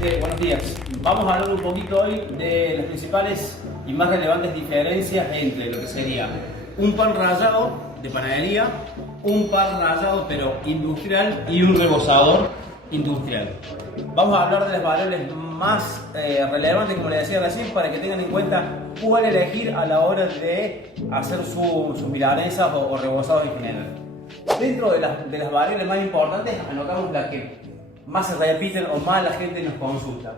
gente, buenos días. Vamos a hablar un poquito hoy de las principales y más relevantes diferencias entre lo que sería un pan rallado de panadería, un pan rallado pero industrial y un rebozador industrial. Vamos a hablar de las variables más relevantes, como les decía recién, para que tengan en cuenta cuál elegir a la hora de hacer sus milanesas o rebozados en general. Dentro de las variables más importantes anotamos las que más se repiten o más la gente nos consulta.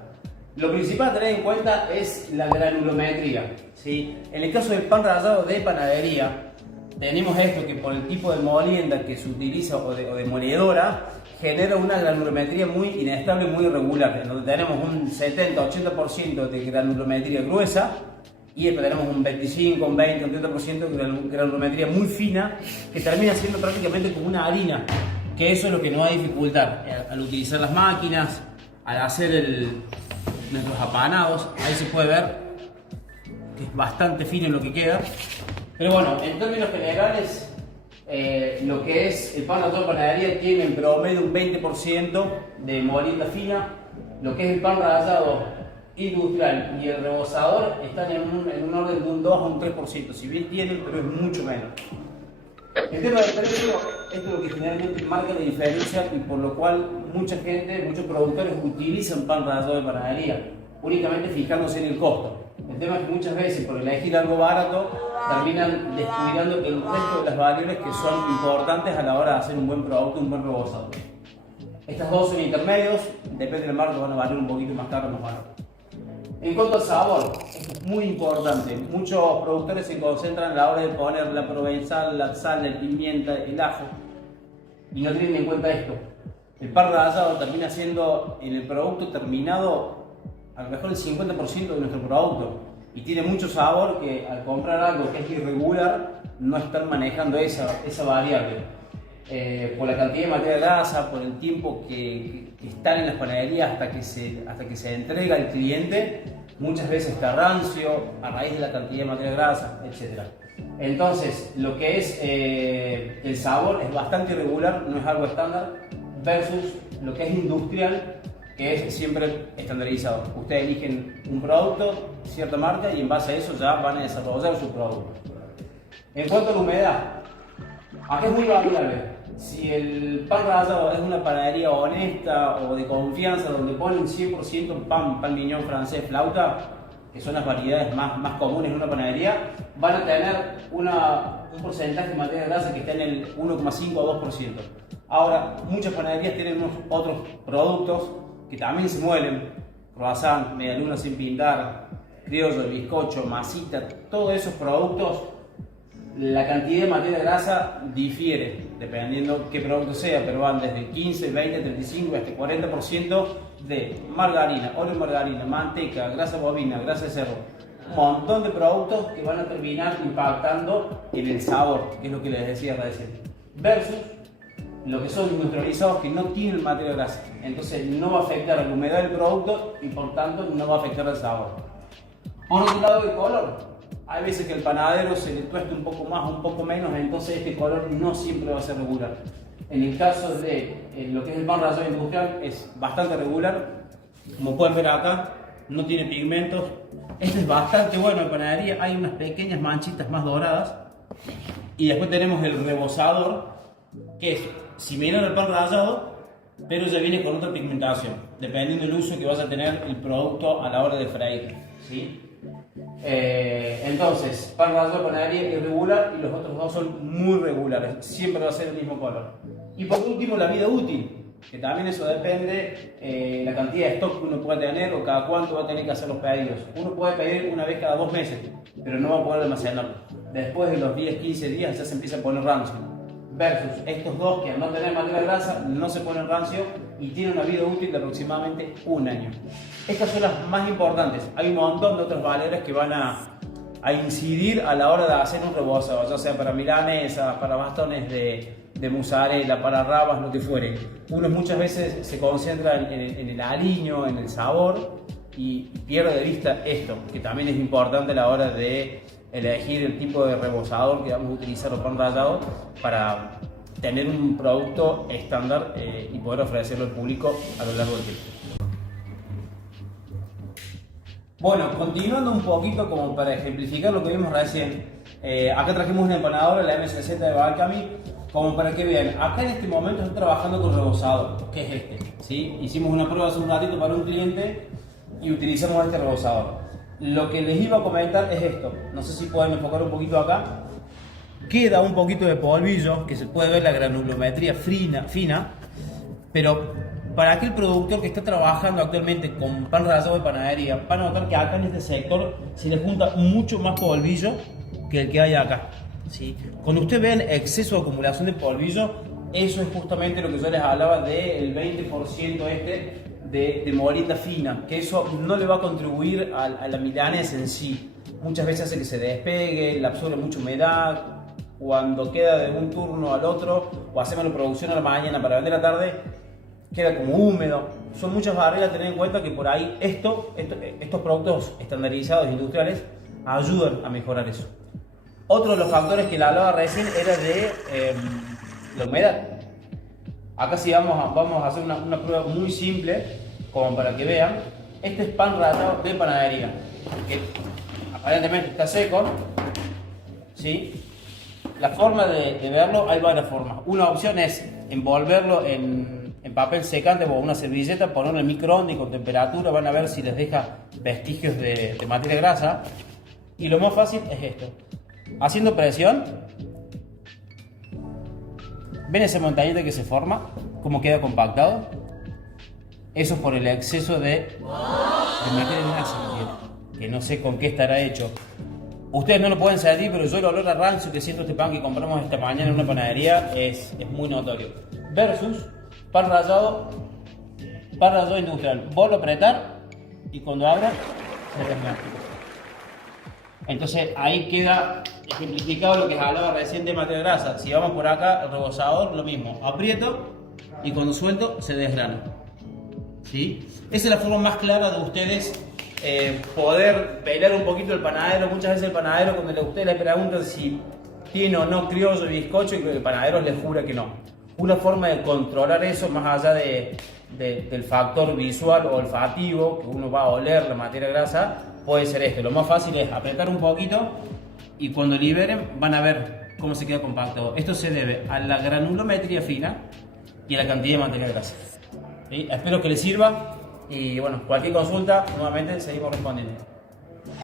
Lo principal a tener en cuenta es la granulometría, ¿sí? En el caso del pan rallado de panadería, tenemos esto que por el tipo de molienda que se utiliza o de moledora, genera una granulometría muy inestable, muy irregular, en donde tenemos un 70-80% de granulometría gruesa y después tenemos un 25, un 20, un 30% de granulometría muy fina que termina siendo prácticamente como una harina, que eso es lo que nos va a dificultar al utilizar las máquinas, al hacer nuestros apanados. Ahí se puede ver que es bastante fino lo que queda, pero bueno, en términos generales lo que es el pan rallado de panadería tiene en promedio un 20% de molienda fina. Lo que es el pan rallado industrial y el rebozador están en un orden de un 2 a un 3%, si bien tienen, pero es mucho menos. El tema del precio, esto es lo que generalmente marca la diferencia y por lo cual mucha gente, muchos productores utilizan pan rallado de panadería, únicamente fijándose en el costo. El tema es que muchas veces por elegir algo barato terminan descuidando el resto de las variables que son importantes a la hora de hacer un buen producto, un buen rebozado. Estas dos son intermedios, depende del marco, van a valer un poquito más caro o más barato. En cuanto al sabor, esto es muy importante. Muchos productores se concentran a la hora de poner la provenzal, la sal, la pimienta, el ajo y no tienen en cuenta esto. El pan rallado termina siendo en el producto terminado a lo mejor el 50% de nuestro producto y tiene mucho sabor que al comprar algo que es irregular no están manejando esa variable. Por la cantidad de materia grasa, por el tiempo que están en las panaderías hasta que se entrega al cliente, muchas veces está rancio a raíz de la cantidad de materia grasa, etc. Entonces, lo que es el sabor es bastante irregular, no es algo estándar, versus lo que es industrial, que es siempre estandarizado. Ustedes eligen un producto, cierta marca, y en base a eso ya van a desarrollar su producto. En cuanto a la humedad, acá es muy variable. Si el pan rallado es una panadería honesta o de confianza, donde ponen 100% pan miñón francés, flauta, que son las variedades más comunes en una panadería, van a tener un porcentaje de materia grasa que está en el 1,5 o 2%. Ahora, muchas panaderías tienen otros productos que también se muelen: croissant, medialuna sin pintar, criollo, bizcocho, masita, todos esos productos. La cantidad de materia grasa difiere dependiendo qué producto sea, pero van desde 15, 20, 35 hasta 40% de margarina, óleo de margarina, manteca, grasa bovina, grasa de cerdo. Un montón de productos que van a terminar impactando en el sabor, que es lo que les decía recién. Versus lo que son industrializados que no tienen materia grasa. Entonces no va a afectar la humedad del producto y por tanto no va a afectar el sabor. Por otro lado, el color. Hay veces que el panadero se le tueste un poco más o un poco menos, entonces este color no siempre va a ser regular. En el caso de lo que es el pan rallado industrial es bastante regular. Como pueden ver acá, no tiene pigmentos. Este es bastante bueno en panadería, hay unas pequeñas manchitas más doradas. Y después tenemos el rebozador, que es similar al pan rallado, pero ya viene con otra pigmentación, dependiendo del uso que vaya a tener el producto a la hora de freír, ¿sí? Entonces, pan rallado de panadería irregular y los otros dos son muy regulares, siempre va a ser el mismo color. Y por último, la vida útil, que también eso depende la cantidad de stock que uno pueda tener o cada cuánto va a tener que hacer los pedidos. Uno puede pedir una vez cada 2 meses, pero no va a poder almacenarlo. Después de los 10, 15 días ya se empieza a poner rancio. Versus estos dos que al no tener materia grasa no se ponen rancio y tienen una vida útil de aproximadamente 1 año. Estas son las más importantes. Hay un montón de otras variables que van a incidir a la hora de hacer un rebozado, ya sea para milanesas, para bastones de mozzarella, para rabas, lo que fuere. Uno muchas veces se concentra en el aliño, en el sabor y pierde de vista esto, que también es importante a la hora de elegir el tipo de rebozador que vamos a utilizar o pan rallado para tener un producto estándar y poder ofrecerlo al público a lo largo del tiempo. Bueno, continuando un poquito como para ejemplificar lo que vimos recién, acá trajimos una empanadora, la M60 de Balcami, como para que vean, acá en este momento estoy trabajando con rebozador, que es este, ¿sí? Hicimos una prueba hace un ratito para un cliente y utilizamos este rebozador. Lo que les iba a comentar es esto, no sé si pueden enfocar un poquito acá, queda un poquito de polvillo, que se puede ver la granulometría fina, pero para aquel productor que está trabajando actualmente con pan rallado de panadería, van a notar que acá en este sector se le junta mucho más polvillo que el que hay acá, ¿sí? Cuando ustedes ven exceso de acumulación de polvillo, eso es justamente lo que yo les hablaba del 20% de molienda fina, que eso no le va a contribuir a la milanesa en sí. Muchas veces hace que se despegue, le absorbe mucha humedad. Cuando queda de un turno al otro, o hacemos la producción a la mañana para vender a la tarde, queda como húmedo. Son muchas barreras a tener en cuenta que por ahí estos productos estandarizados industriales ayudan a mejorar eso. Otro de los factores que le hablaba recién era de la humedad. Acá sí vamos a hacer una prueba muy simple, como para que vean. Este es pan rallado de panadería, que aparentemente está seco, ¿sí? La forma de verlo, hay varias formas. Una opción es envolverlo en papel secante o una servilleta, ponerlo en el microondas y con temperatura van a ver si les deja vestigios de materia grasa. Y lo más fácil es esto. Haciendo presión, ¿ven ese montañita que se forma? ¿Cómo queda compactado? Eso es por el exceso de materia grasa que no sé con qué estará hecho. Ustedes no lo pueden sentir, pero yo el olor a rancio que siento este pan que compramos esta mañana en una panadería es muy notorio. Versus pan rallado industrial. Vos lo apretar y cuando abra se desmaya. Entonces ahí queda ejemplificado lo que hablaba recién de materia grasa. Si vamos por acá, el rebozador, lo mismo. Aprieto y cuando suelto se desgrana, ¿sí? Esa es la forma más clara de ustedes poder pelear un poquito el panadero. Muchas veces el panadero, cuando ustedes le preguntan si tiene o no criollo y bizcocho, y el panadero les jura que no. Una forma de controlar eso, más allá del factor visual o olfativo, que uno va a oler la materia grasa, puede ser esto. Lo más fácil es apretar un poquito y cuando liberen van a ver cómo se queda compacto. Esto se debe a la granulometría fina y a la cantidad de materia grasa. ¿Sí? Espero que les sirva. Y bueno, cualquier consulta, nuevamente seguimos respondiendo.